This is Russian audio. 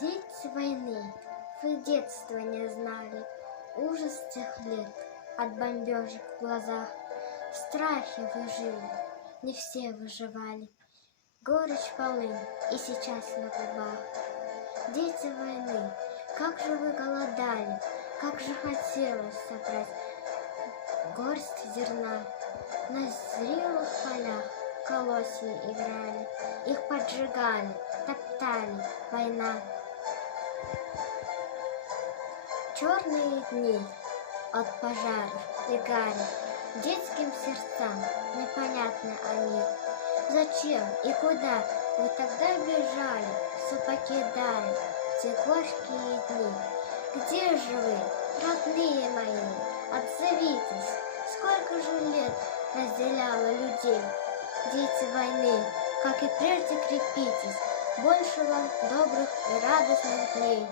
Дети войны, вы детства не знали, ужас тех лет от бомбежек в глазах. В страхе вы жили, не все выживали, горечь полынь и сейчас на губах. Дети войны, как же вы голодали, как же хотелось собрать горсть зерна. На зрелых полях колосья играли, их поджигали, топтали, война. Черные дни от пожаров и гари, детским сердцам непонятны они. Зачем и куда вы тогда бежали, все покидая те горькие дни? Где же вы, родные мои, отзовитесь, сколько же лет разделяло людей? Дети войны, как и прежде, крепитесь, больше вам добрых и радостных дней.